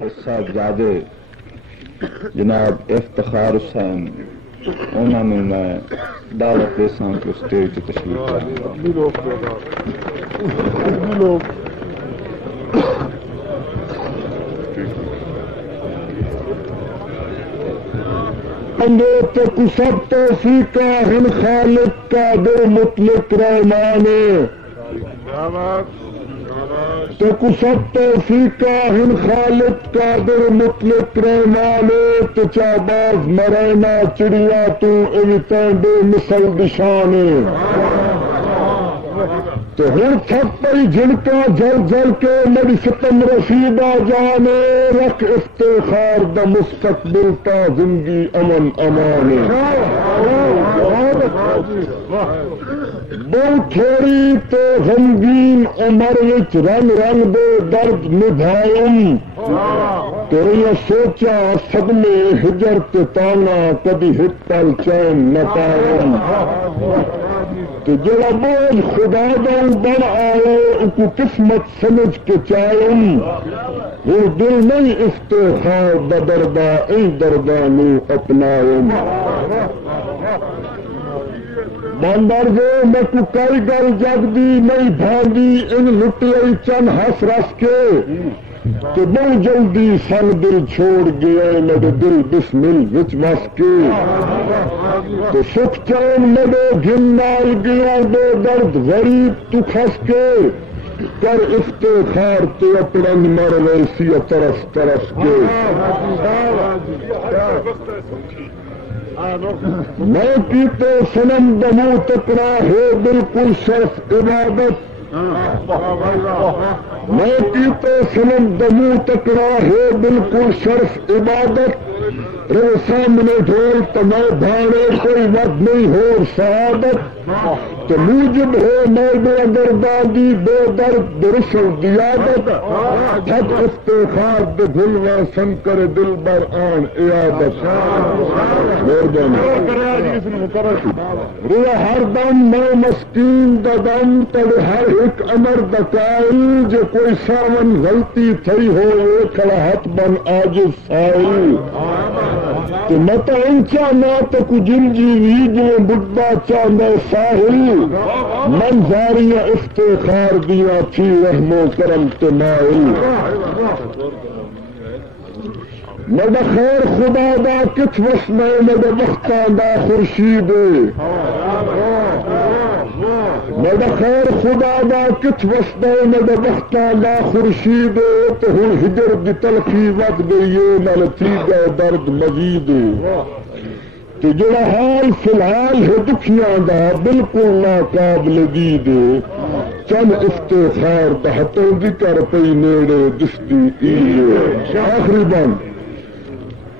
صاحبزادے جناب افتخار حسین انہوں نے میں دعوت دے ساں کہ اسٹیج تشریف تک سب توفیق ہن خالق کا دو مطلق رحمان تک سب توفیق ہن خالق کا دو مطلق رحمان تو چاباز مرینا چڑیا تو انتیں بے مثل دشان تو ہر تھک پئی جھنکا جل جل کے میری ستم رسیدہ جانے رکھ افتخار دا مستقبل تا زندگی امن امان بہت تھوڑی تو غمگین عمر وچ رنگ رنگ دے درد نبھائم تیرے سوچا صدمے ہجر تے تانا کبھی ہک پل چین نہ پائم تو جڑا بوجھ خدا دل بن آئے اکو قسمت سمجھ کے چاہم وہ دل نہیں افتخار بدردہ ان دردانو اپنائم باندر دے میں کو کئی گل جگ دی نہیں بھاندی ان لٹلئی چن ہس رس کے کہ بہت جلدی سن دل چھوڑ گیا میرے دل بسمل وچ وس کے تو سکھ چین میرے گھن نال گیا بے درد غریب تو کھس کے کر افتخار تے اپنا مر ویسی طرف طرف کے میں پیتے سنم دمو تکرا ہے بالکل صرف عبادت میں پیتے سنم دمو تکرا ہے بالکل صرف عبادت رو سامنے ڈھول تو میں بھاڑے کوئی وقت نہیں ہو سعادت تو موجب ہے میں بے دردادی بے درد درسل دیادت تھک افتخار دے بھلوا سن کر دل بر آن عیادت ریا ہر دم میں مسکین دا دم تڑ ہر ایک امر دکائل جو کوئی ساون غلطی تھی ہو یہ کھڑا ہاتھ بن آجز سائل تو مت انچا نہ تو کجل جی جو بڈا چاندے ساحل منظاریاں افتخار دیا تھی رحم و کرم تے مائل مدہ خیر خدا دا کچھ وسمے مدہ وقتاں دا خورشید مدہ خیر خدا دا کچھ وسمے مدہ وقتاں دا خورشید تو ہن ہجر دی تلخی وقت گئی نال تھی گئے درد مزید تو جڑا حال فی الحال ہے دکھیاں دا بالکل ناقابل دید چند افتخار دا ہتوں دی کر پئی نیڑے دستی عید آخری بند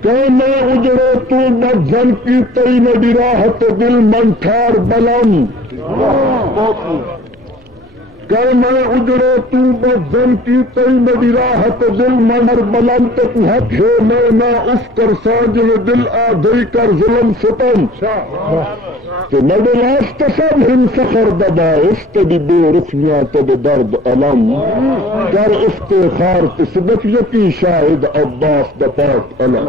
کہ میں اجڑے تو مجھن کی تئی نڈی راحت دل من ٹھار بلم کہ میں اجڑے تو مجھن کی تئی نڈی راحت دل من بلم تک حق ہے میں نہ اس کر سانج دل آدھئی کر ظلم ستم کہ نڈے راست سب ہم سخر دبا اس تبی بے رخیاں تب درد علم کر افتخار تصدق یقی شاہد عباس دا پاک علم